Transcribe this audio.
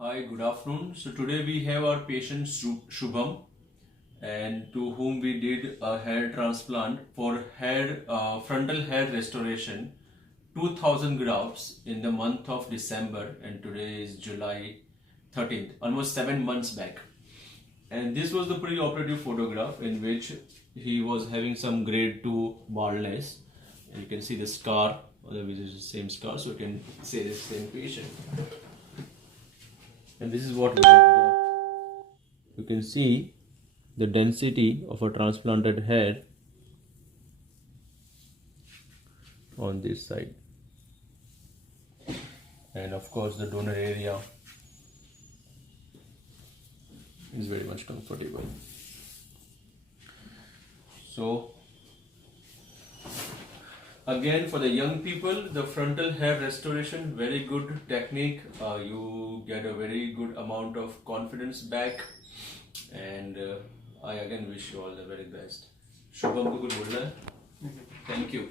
Hi, good afternoon. So today we have our patient Shubham, and to whom we did a hair transplant for frontal hair restoration, 2000 grafts in the month of December, and today is July 13th, almost 7 months back. And this was the pre-operative photograph in which he was having some grade 2 baldness. And you can see the scar, otherwise it's the same scar, so you can say the same patient. And this is what we have got. You can see the density of a transplanted hair on this side, and of course the donor area is very much comfortable. So again, for the young people, the frontal hair restoration, very good technique. You get a very good amount of confidence back, and I again wish you all the very best. Shubham को कुछ बोलना है? Thank you.